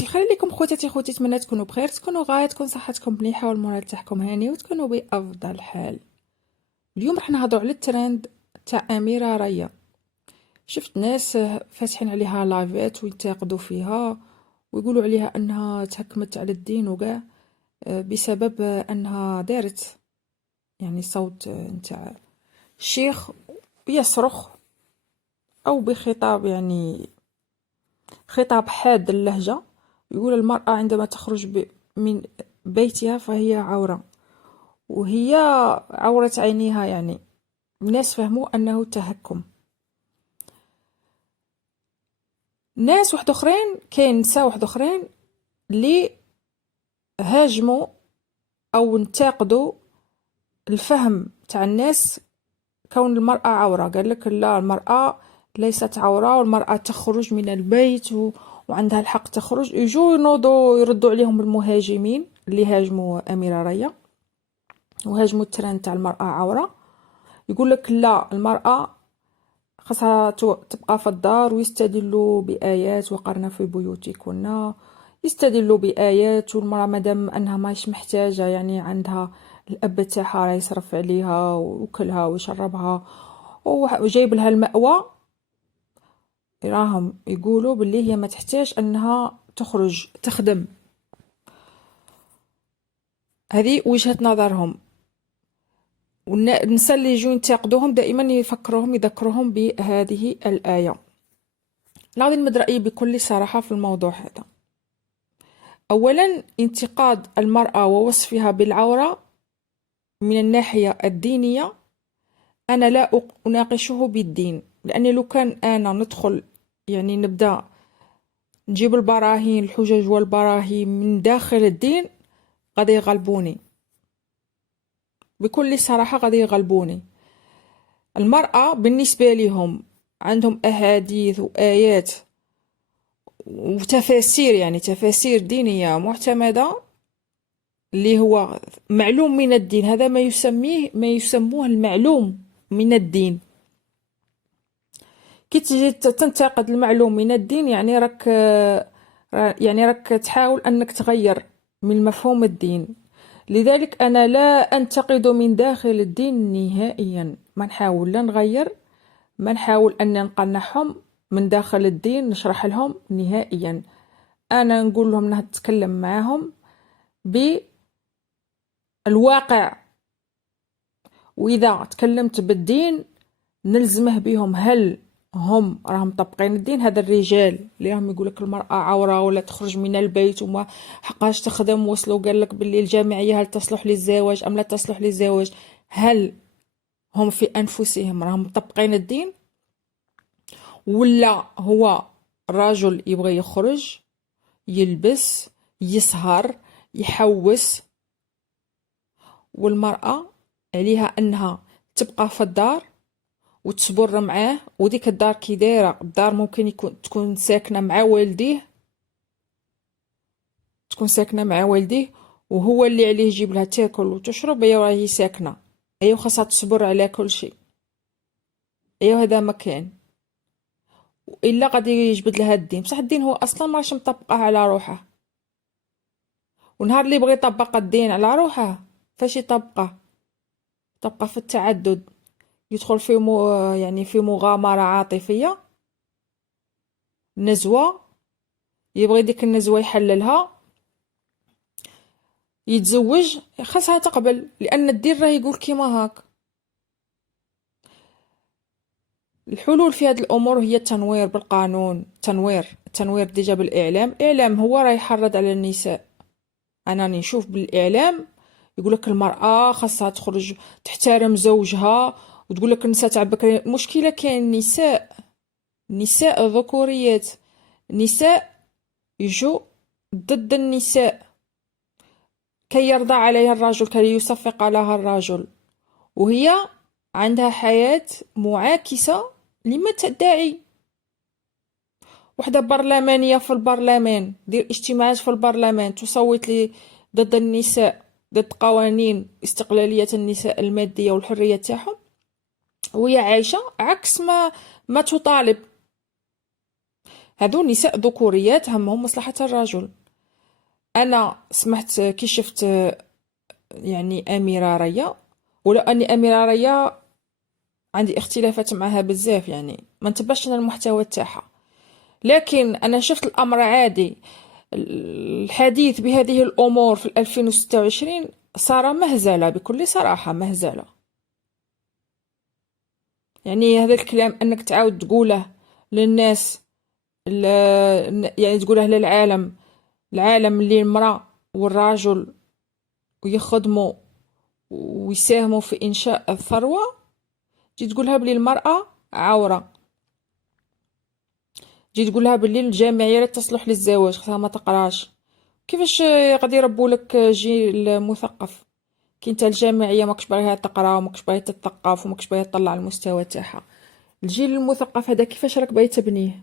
الخير لكم خواتاتي خوتي، نتمنى تكونوا بخير، تكونوا غايه، تكون صحتكم مليحه والمورال تاعكم هاني وتكونوا بافضل حال. اليوم راح نهضروا على الترند تاع اميره ريا. شفت ناس فاتحين عليها لايفات وينتقدوا فيها ويقولوا عليها انها تهكمت على الدين وكاع، بسبب انها دارت يعني صوت نتاع الشيخ يصرخ او بخطاب، يعني خطاب حاد اللهجة، يقول المرأة عندما تخرج من بيتها فهي عورة، وهي عورة عينيها. يعني الناس فهموا أنه تهكم. ناس واحد أخرين، كاين نساء واحد أخرين اللي هاجموا أو انتقدوا الفهم تاع الناس كون المرأة عورة. قال لك لا، المرأة ليست عورة والمرأة تخرج من البيت وعندها الحق تخرج. يجوا ينوضوا يردوا عليهم المهاجمين اللي هاجموا أميرة ريا وهاجموا الترند تاع المرأة عورة. يقول لك لا، المرأة خاصها تبقى في الدار، ويستدلوا بآيات وقرنا في بيوتكن، يستدلوا بآيات. والمرأة مادام أنها ماهيش محتاجة، يعني عندها الأب تاعها راه يصرف عليها وكلها ويشربها وجايب لها المأوى، راهم يقولوا باللي هي ما تحتاج أنها تخرج تخدم. هذه وجهة نظرهم. والنساء اللي يجوا ينتقدوهم دائما يذكروهم بهذه الآية. لا، غادي نمد رأيي بكل صراحة في الموضوع هذا. أولا، انتقاد المرأة ووصفها بالعورة من الناحية الدينية أنا لا أناقشه بالدين، لأني لو كان أنا ندخل يعني نبدأ نجيب البراهين الحجج والبراهين من داخل الدين غادي يغلبوني بكل صراحة، غادي يغلبوني. المرأة بالنسبة لهم عندهم أحاديث وآيات وتفاسير، يعني تفاسير دينية معتمدة اللي هو معلوم من الدين. هذا ما يسموه المعلوم من الدين. كي تجي تنتقد المعلوم من الدين يعني راك تحاول أنك تغير من مفهوم الدين. لذلك أنا لا أنتقد من داخل الدين نهائيا، ما نحاول لا نغير، ما نحاول أن نقنعهم من داخل الدين، نشرح لهم نهائيا. أنا نقول لهم نتكلم معهم بالواقع، وإذا تكلمت بالدين نلزمه بهم. هل هم راهم مطبقين الدين؟ هذا الرجال اللي راهم يقول لك المرأة عورة ولا تخرج من البيت وما حقاش تخدم، وصلوا قال لك باللي الجامعية هل تصلح للزواج أم لا تصلح للزواج، هل هم في أنفسهم راهم مطبقين الدين؟ ولا هو الرجل يبغى يخرج يلبس يسهر يحوس، والمرأة عليها أنها تبقى في الدار وتصبر معاه. وديك الدار كي دايره الدار ممكن تكون ساكنه مع والديه، وهو اللي عليه يجيب لها تاكل وتشرب. ايوا راهي ساكنه، ايوا خاصها تصبر على كل شيء، ايوا هذا مكان. الا غادي يجبد لها الدين، بصح الدين هو اصلا ماش مطبقه على روحه. ونهار اللي بغى يطبق الدين على روحه فاش يطبقه؟ طبقه في التعدد، يدخل في يعني في مغامره عاطفيه، نزوه، يبغي ديك النزوه يحللها، يتزوج، خاصها تقبل، لان الدين راه يقول كيما هاك. الحلول في هذه الامور هي التنوير بالقانون، التنوير ديجا بالاعلام. الاعلام هو راه يحرض على النساء. انا نشوف بالاعلام يقول لك المراه خاصها تخرج تحترم زوجها، وتقول لك النساء تاع بكري. المشكله كاين نساء ذكوريات، نساء يجوا ضد النساء كي يرضى عليها الرجل، كي يصفق لها الرجل، وهي عندها حياة معاكسة لما تدعي. وحدة برلمانية في البرلمان دير اجتماعات في البرلمان تصوت لي ضد النساء، ضد قوانين استقلالية النساء المادية والحرية تاعهم، وهي عايشة عكس ما تطالب. هذو نساء ذكوريات همهم مصلحة الرجل. أنا سمحت كي شفت يعني أميرة ريا، ولا أني أميرة ريا عندي اختلافات معها بزاف، يعني ما نتبعش أنا المحتوى تاعها، لكن أنا شفت الأمر عادي. الحديث بهذه الأمور في 2026 صار مهزلة، بكل صراحة مهزلة. يعني هذا الكلام أنك تعاود تقوله للناس، يعني تقوله للعالم، العالم اللي المرأة والرجل ويخدموا ويساهموا في إنشاء الثروة، تجي تقولها بلي المرأة عورة، تجي تقولها بلي الجامعية لا تصلح للزواج، خاصها ما تقراش. كيفاش غادي يربوا لك جيل مثقف كي انت الجامعية ماكش باغيها تقرا وماكش باغي تثقف وماكش باغي تطلع المستوى تاعها؟ الجيل المثقف هذا كيفاش راك باغي تبنيه؟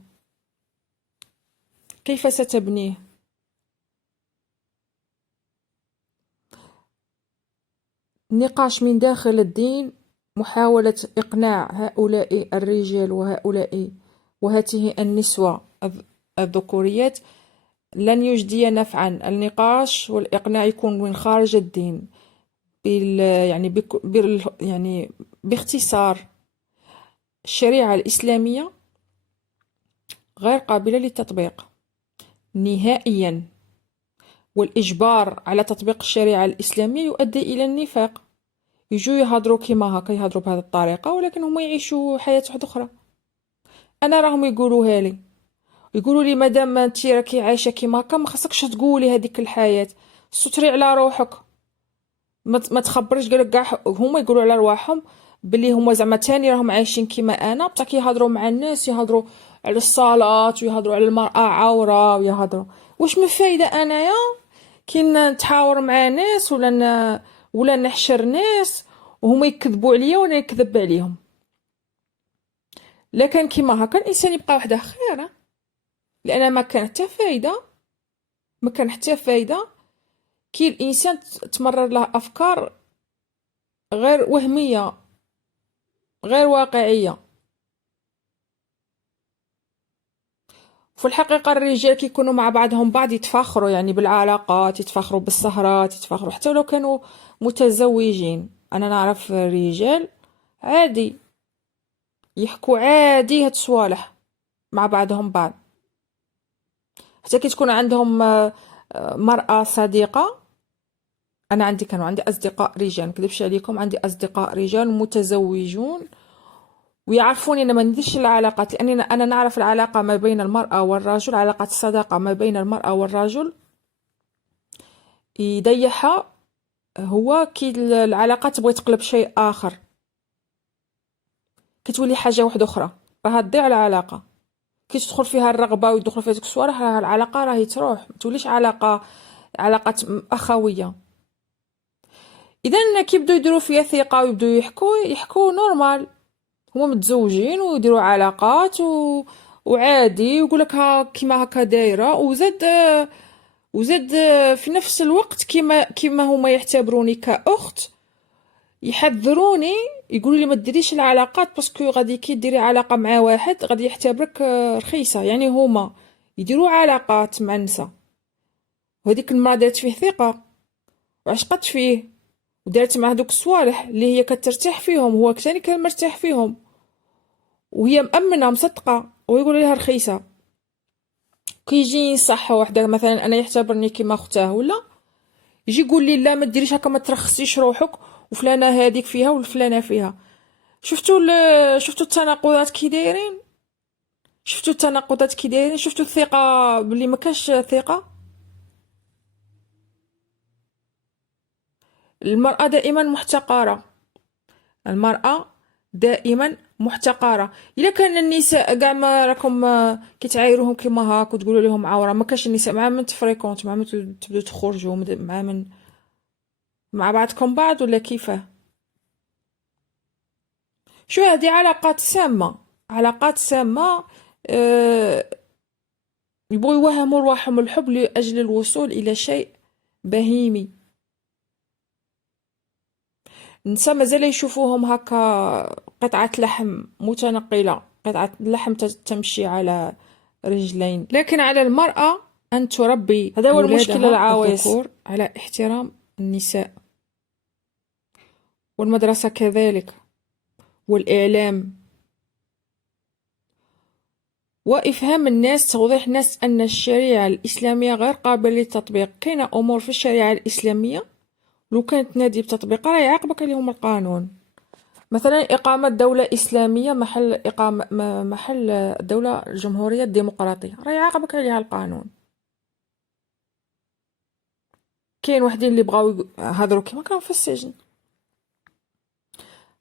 كيف ستبنيه؟ النقاش من داخل الدين، محاولة إقناع هؤلاء الرجال وهاته النسوة الذكوريات لن يجدي نفعا. النقاش والإقناع يكون من خارج الدين. يعني يعني باختصار، الشريعة الإسلامية غير قابلة للتطبيق نهائيا، والإجبار على تطبيق الشريعة الإسلامية يؤدي إلى النفاق. يجوا يهضروا كيما هكا، يهضروا بهذه الطريقة، ولكن هم يعيشوا حياة واحدة أخرى. أنا راهم يقولوها لي، يقولوا لي مادام انت راكي عايشة كيما هكا ما خصكش تقولي هذيك الحياة، ستري على روحك، ما تخبرش قالك كاع. هما يقولوا على رواحهم بلي هما زعما تاني راهم عايشين كيما انا، بصح كيهضروا مع الناس يهضروا على الصلاة ويهضروا على المرأة عورة ويهضروا. واش من فايدة انايا كي نتحاور مع ناس ولا نحشر ناس وهما يكذبوا عليا وانا نكذب عليهم؟ لكن كيما هكا الانسان يبقى وحده خير، لان ما كان حتى فايدة، ما كان حتى فايدة كي الانسان تمرر له افكار غير وهمية، غير واقعية. في الحقيقة الرجال كيكونوا مع بعضهم بعض يتفاخروا يعني بالعلاقات، يتفاخروا بالسهرات، يتفاخروا حتى لو كانوا متزوجين. أنا نعرف رجال عادي يحكوا عادي هاد الصوالح مع بعضهم بعض، حتى كي تكون عندهم مرأة صديقة. أنا كانوا عندي أصدقاء رجال، مكذبش عليكم، عندي أصدقاء رجال متزوجون ويعرفوني أنا ما نديرش العلاقات، لأني أنا نعرف العلاقة ما بين المرأة والرجل، علاقة الصداقة ما بين المرأة والرجل يضيعها هو كي العلاقة تبغي تقلب شيء آخر، كي تولي حاجة واحدة أخرى راها تضيع العلاقة. كي تدخل فيها الرغبة ويدخل فيها ديك الصوالح راه العلاقة راهي تروح، ما توليش علاقة أخوية. إذا كي يبدو يديروا فيها ثقة ويبدو يحكوا نورمال، هما متزوجين ويديروا علاقات وعادي يقول لك ها كيما هكا دايره. وزاد في نفس الوقت كيما هما يعتبروني كأخت، يحذروني يقولوا لي ما ديريش العلاقات باسكو غادي كي ديري علاقه مع واحد غادي يعتبرك رخيصه. يعني هما يديروا علاقات مع النساء، وهذيك المراه دارت فيه ثقه وعشقت فيه ودارت مع دوك الصوالح اللي هي كترتاح فيهم، هو كتاني كان مرتاح فيهم، وهي مأمنة مصدقة ويقول لها رخيصة. كيجي صح وحده مثلا انا يعتبرني كيما اختاه، ولا يجي يقول لي لا ما ديريش هكا، ما ترخصيش روحك، وفلانه هذيك فيها والفلانه فيها. شفتوا التناقضات كي دايرين، شفتوا الثقه بلي ما كاش ثقه. المراه دائما محتقره، المراه دائما محتقره. الا كان النساء كاع ما راكم كتعايروهم كيما هاك وتقولوا لهم عوره، ما كاش النساء مع من تفريكونت، مع من تبداو تخرجوا مع من مع بعضكم بعض ولا كيفاه؟ شو هذه علاقات سامه، علاقات سامه. أه يبغوا يوهموا رواحهم الحب لاجل الوصول الى شيء بهيمي. النساء مازال يشوفوهم هكا قطعة لحم متنقلة، قطعة لحم تمشي على رجلين. لكن على المرأة أن تربي هذا هو المشكل أولادها العويص. الذكور على احترام النساء، والمدرسة كذلك، والإعلام، وإفهام الناس، توضيح الناس أن الشريعة الإسلامية غير قابلة للتطبيق. كاينة أمور في الشريعة الإسلامية لو كانت نادي بتطبيقها راه يعاقبك عليهم القانون. مثلا إقامة دولة إسلامية محل الدولة الجمهورية الديمقراطية راه يعاقبك عليها القانون. كاين وحدين اللي بغاو هضروا كيما كانوا في السجن.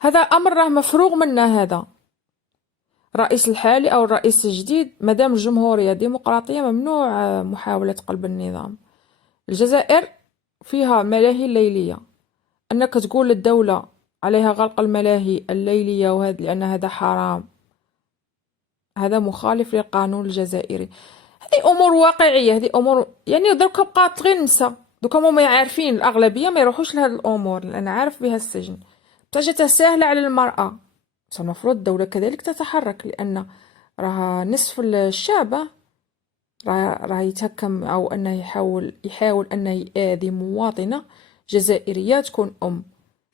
هذا أمر راه مفروغ منه. هذا الرئيس الحالي أو الرئيس الجديد مادام الجمهورية ديمقراطية ممنوع محاولة قلب النظام. الجزائر فيها ملاهي ليلية، أنك تقول للدولة عليها غلق الملاهي الليلية وهذا لأن هذا حرام، هذا مخالف للقانون الجزائري. هذه أمور واقعية، هذه أمور يعني دوكا بقات غير نسا، دوكا هما عارفين الأغلبية ما يروحوش لهاد الأمور لأن عارف بها السجن، بتجي سهلة على المرأة. بس المفروض الدولة كذلك تتحرك، لأن راه نصف الشعب راه يتهكم أو أنه يحاول أنه يؤذي مواطنة جزائرية تكون أم.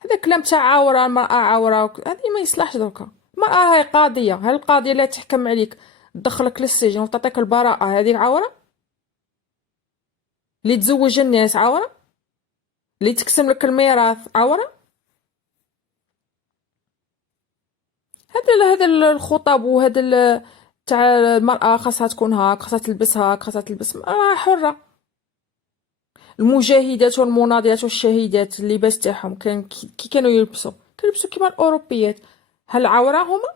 هذا كلام تاع عورة المرأة عورة هذه ما يصلحش. دركا المرأة هاي قاضية، هل القاضية لا تحكم عليك تدخلك للسجن وتعطيك البراءة هذه عورة؟ اللي تزوج الناس عورة؟ اللي تقسم لك الميراث عورة؟ هذا الخطب وهذا تاع المرأة خاصها تكون هاك، خاصها تلبس هاك، خاصها تلبس راه حرة. المجاهدات والمناضلات والشهيدات اللباس تاعهم كي كانوا يلبسوا كيما الأوروبيات، هل عورة هما؟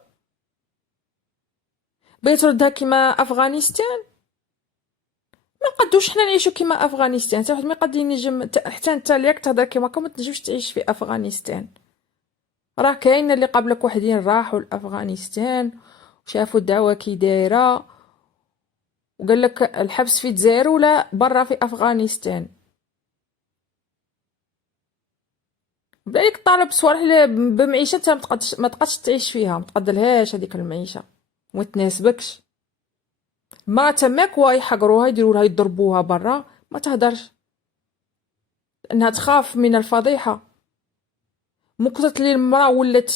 بغيت تردها كيما أفغانستان؟ ما نقدوش حنا نعيشو كيما أفغانستان. حتى واحد ما يقد ينجم حتى نتا ليك تهضر كيما هكا ما تنجمش تعيش في أفغانستان. راه كاين اللي قبلك وحدين راحوا لأفغانستان وشافوا الدعوة كي دايرة وقال لك الحبس في الجزائر ولا برا في أفغانستان. بالك طالب صوالح بمعيشة انت ما تقدش تعيش فيها، ما تقدرلهاش هذيك المعيشة وما تناسبكش. ما تماك يحقروها يديروا لها يضربوها برا ما تهدرش انها تخاف من الفضيحة. مقتت لي المرأة ولات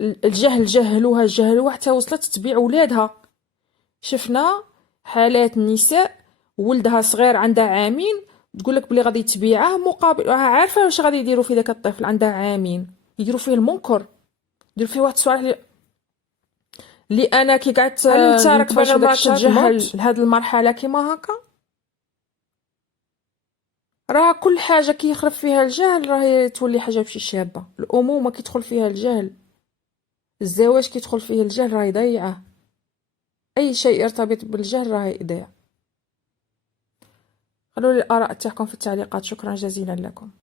الجهل جهلوها حتى وصلت تبيع ولادها. شفنا حالات نساء ولدها صغير عندها عامين تقول لك بلي غادي تبيعه مقابل راها عارفه واش غادي يديروا في ذاك الطفل عندها عامين، يديروا فيه المنكر، يديروا فيه واحد الصوالح اللي انا كي قعدت نتشارك باش المرأة تتجهل لهاد المرحله كيما هكا. راه كل حاجه كي يخرب فيها الجهل راه تولي حاجه بشي شابه. الامومه كي تدخل فيها الجهل، الزواج كي يدخل فيه الجهل راه يضيعه. اي شيء يرتبط بالجهل راه يضيع. قالوا لي الآراء تاعكم في التعليقات. شكرا جزيلا لكم.